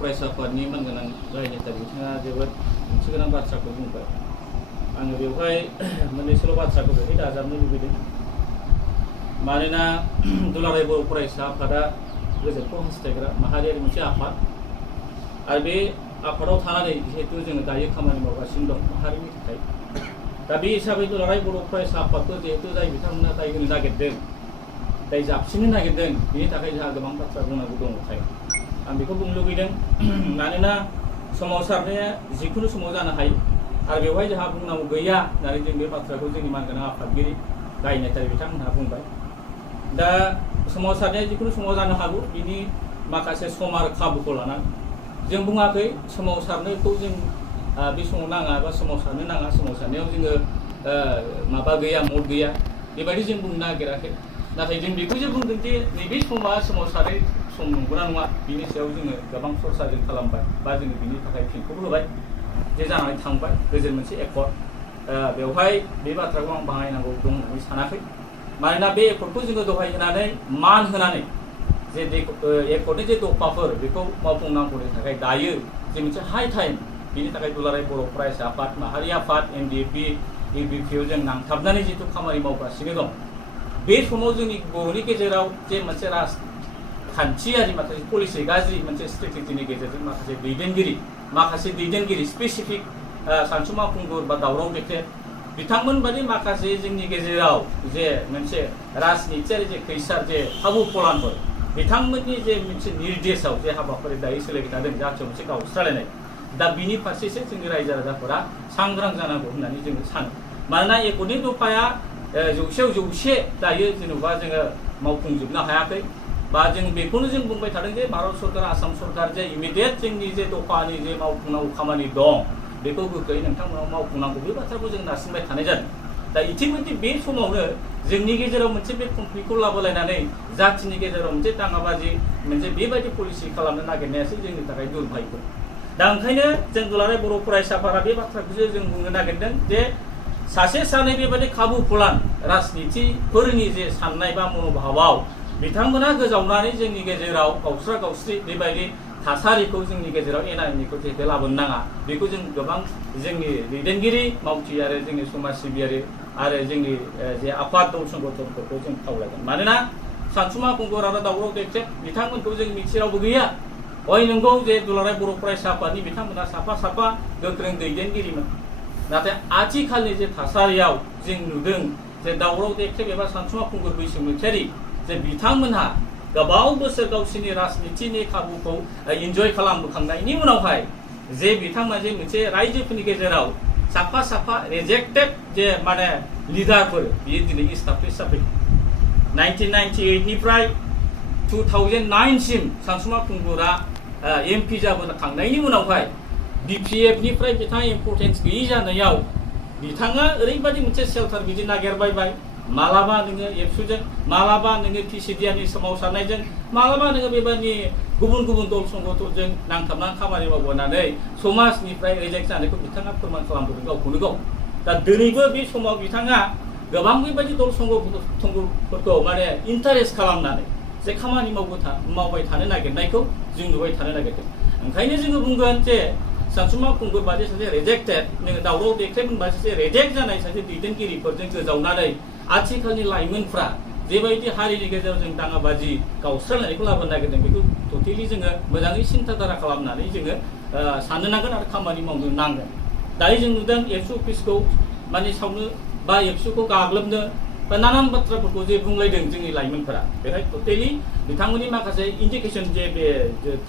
फरायसा आफादनि मानगोनां गाहाय नेता बिथाङा जोबोद ओंथि गोनां बाथ्राखौ बुंबाय। आङो बेवहाय मोननैसोल' बाथ्राखौ बेवहाय दाजाबनो लुबैदों। मानोना दुलाराय बर' फरायसा आफादा गोजोनखौ हास्थायग्रा माहारियारि मोनसे आफाद आरो बे आफादाव थानानै जिहेतु जोङो दायो खामानि मावगासिनो दं माहारिनि थाखाय। दा बे हिसाबै दुलाराय बर' फरायसा आफादखौ जिहेतु जाय बिथांमोना दाय होनो नागिरदों, दाय जाबसिननो नागिरदों, बेनि थाखाय जोंहा गोबां बाथ्रा बुंनांगौ दङखाय आं बेखौ बुंनो लुबैदों। मानोना सोमावसारनाया जिखुनु समाव जानो हायो आरो बेवहाय जोंहा बुंनांगौ गैया होननानै जों बे बाथ्राखौ जोंनि मानगोनां आफादगिरि गाहाय नेता बिथांमोनहा बुंबाय। दा सोमावसारनाया जिखुनु समाव जानो हागौ, बिनि माखासे सम आरो खाबुखौ लानानै जों बुङाखै सोमावसारनायखौ जों बे समाव नाङा बा सोमावसारनो नाङा, सोमावसारनायाव जोङो माबा गैया, मद गैया, बेबायदि जों बुंनो नागिराखै। नाथाय जों बेखौसो बुंदों जे नैबे समा सोमावसारनाय सम नंगौना नङा, बिनि सायाव जोङो गोबां सरसा जों खालामबाय बा जोङो बिनि थाखाय फिनखौबो होबाय जे जानानै थांबाय गोजोन मोनसे एकर्ड। बेवहाय बे बाथ्राखौ आं बाहायनांगौ दं होननानै सानाखै। मानोना बे एकर्डखौ जोङो दहाय होनानै मान होनानै जे एकर्डनि जे दफाफोर बेखौ मावफुंनांगौनि थाखाय दायो जे मोनसे हाइ टाइम, बिनि थाखाय दुलाराय बर' फरायसा आफाद, माहारि आफाद, एनडिएफबि, इउबिपिआव जों नांथाबनानै जिथु खामानि मावगासिनो दं, बे समाव जोंनि बर'नि गेजेराव जे मोनसे राजखान्थियारि माखासे पलिसि, गाज्रि मोनसे स्ट्रेटेजिनि गेजेरजों माखासे दैदेनगिरि स्पेसिफिक सानसुमा खुंगुर बा दावराव देख्रेब बिथांमोन बादि माखासे जोंनि गेजेराव जे मोनसे राजनितियारि जे खैसार जे खाबु फलानफोर, बिथांमोननि जे मोनसे निर्देशआव जे हाबाफारि दायो सोलिबाय थादों, जाथियाव मोनसे गावस्रालायनाय, दा बिनि फारसेसो जोंनि रायजो राजाफोरा सांग्रां जानांगौ होननानै जोङो सानो। मानोना एकर्डनि दफाया 100 आव 100 दायो जेनेबा जोङो मावफुंजोबनो हायाखै, बा जों बेखौनो जों बुंबाय थादों जे भारत सरकार, आसाम सरकार जे इमिडियेट जोंनि जे दफानि जे मावफुंनांगौ खामानि दं बेखौ गोख्रै नोंथांमोनाव मावफुंनांगौ, बे बाथ्राखौ जों नारसिनबाय थानाय जादों। दा इतिमধ্যे बे समावनो जोंनि गेजेराव मोनसे बे कनफ्लिक्टखौ लाबोलायनानै जाथिनि गेजेराव मोनसे दाङाबाजि मोनसे बेबायदि पलिसि खालामनो नागिरनायासो जोंनि थाखाय दुर्भाग्य। दा ओंखायनो जों दुलाराय बर' फरायसाफोरा बे बाथ्राखौसो जों बुंनो नागिरदों जे सासे सानै बेबायदि खाबु फलान राजनितिफोरनि जे साननाय बा मनोभाबाव बिथांमोना गोजावनानै जोंनि गेजेराव गावस्रा गावस्रि बेबायदि थासारिखौ जोंनि गेजेराव एना एनिखौ जिहेतु लाबोनो नाङा, बेखौ जों गोबां जोंनि दैदेनगिरि मावथि आरो जोंनि समाज सिबियारि आरो जोंनि जे आफाद दल संगठनफोरखौ जों खावलायगोन। मानोना सानसुमा खुंगुर आरो दावराव देख्रेब बिथांमोनखौ जों मिथिरावबो गैया। हय नंगौ जे दुलाराय बर' फरायसा आफादनि बिथांमोना साफा गोख्रों दैदेनगिरिमोन, नाथाय आथिखालनि जे थासारियाव जों नुदों जे दावराव देख्रेब एबा सानसुमा खुंगुर बैसोमुथियारि जे बिथांमोनहा गोबाव बोसोर गावसोरनि राजनितिनि खाबुखौ इन्जय खालामबोखांनायनि उनावहाय जे बिथांमोना जे मोनसे रायजोफोरनि गेजेराव साफा रिजेक्टेड जे माने लिडारफोर बियो दिनै इस्टाब्लिश जाफैदों। 1998 निफ्राय 2009 सिम सानसुमा खुंगुरा एमपि जाबोखांनायनि उनावहाय बिपिएफ निफ्राय बिथाङा इम्परटेन्स गैयि जानायाव बिथाङा ओरैबायदि मोनसे सेल्टार बिदि नागिरबायबाय, मालाबा नोङो एबसुजों, मालाबा नोङो पिसिडिआरनि सोमावसारनायजों, मालाबा नोङो बेबायदि गुबुन दल संगठनजों नांथाबनानै खामानि मावबोनानै समाजनिफ्राय रिजेक्ट जानायखौ बिथाङा फोरमान खालामबोदों गावखौनो गाव। दा दिनैबो बे समाव बिथाङा गोबां बेबायदि दल संगठनफोरखौ माने इन्टारेस्ट खालामनानै जे खामानि मावबाय थानो नागिरनायखौ जों नुबाय थानो नागिरदों। ओंखायनो जोङो बुंगोन जे सानसुमा खुंगुर बादि सासे रिजेक्टेड, नोङो दावराव देख्रेब होनबा सासे रिजेक्ट जानाय सासे दैदेनगिरिफोरजों गोजावनानै आथिखालनि लाइमोनफ्रा जेबायदि हारिनि गेजेराव जों दाङाबाजि गावस्रालायनायखौ लाबोनो नागिरदों, बेखौ टटेलि जोङो मोजाङै सिन्थाधारा खालामनानै जोङो साननो नांगोन आरो खामानि मावनो नांगोन। दायो जों नुदों एबसु अफिसखौ माने सावनो बा एबसुखौ गाग्लोबनो बा नानान बाथ्राफोरखौ जे बुंलायदों जोंनि लाइमोनफोरा, बेहाय टटेलि बिथांमोननि माखासे इन्डिकेसन जे बे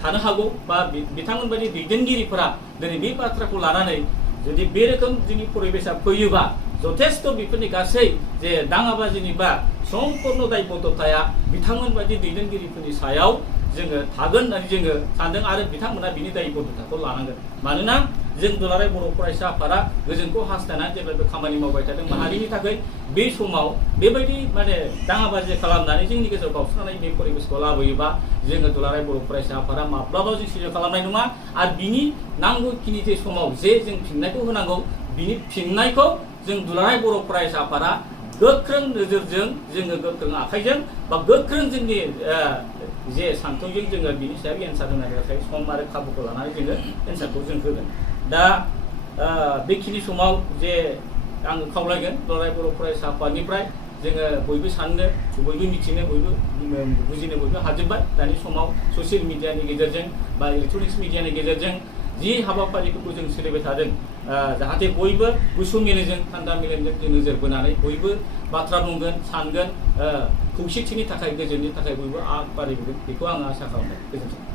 थानो हागौ बा बिथांमोन बायदि दैदेनगिरिफोरा दिनै बे बाथ्राखौ लानानै जुदि बे रोखोम जोंनि परिबेसा फैयोबा जथेस्थ बेफोरनि गासै जे दाङाबाजिनि बा सम्पूर्ण दायबद्धताया बिथांमोन बायदि दैदेनगिरिफोरनि सायाव जोङो थागोन होननानै जोङो सानदों आरो बिथांमोना बिनि दायबद्धताखौ लानांगोन। मानोना जों दुलाराय बर' फरायसा आफादा गोजोनखौ हास्थायनानै जेब्लाबो खामानि मावबाय थादों माहारिनि थाखाय। बे समाव बेबायदि माने दाङाबाजि खालामनानै जोंनि गेजेराव गावस्रानाय बे परिबेसखौ लाबोयोबा जोङो दुलाराय बर' फरायसा आफादा माब्लाबाबो जों सैज्य खालामनाय नङा आरो बिनि नांगौखिनि जे समाव जे जों फिननायखौ होनांगौ, बिनि फिननायखौ जों दुलाराय बर' फरायसा आफादा गोख्रों नोजोरजों, जोङो गोख्रों आखाइजों बा गोख्रों जोंनि जे सान्थौजों जोङो बिनि सायाव एन्सार होनो थाखाय सम आरो खाबुखौ लानानै जोङो एन्सारखौ जों होगोन। दा बेखिनि समाव जे आङो खावलायगोन दुलाराय बर' फरायसा आफादनिफ्राय जोङो बयबो साननो, बयबो मिथिनो, बयबो बुजिनो बयबो हाजोब्बाय। दानि समाव ससियेल मिडियानि गेजेरजों बा इलेक्ट्रनिक्स मिडियानि गेजेरजों जि हाबाफारिफोरखौ जों सोलिबाय थादों, जाहाथे बयबो गुसु मेलेमजों थान्दा मेलेमजों जों नोजोर बोनानै बयबो बाथ्रा बुंगोन, सानगोन, खौसेथिनि थाखाय, गोजोननि थाखाय बयबो आग बारायबोगोन, बेखौ आं आसा खालामदों। गोजोन्थों।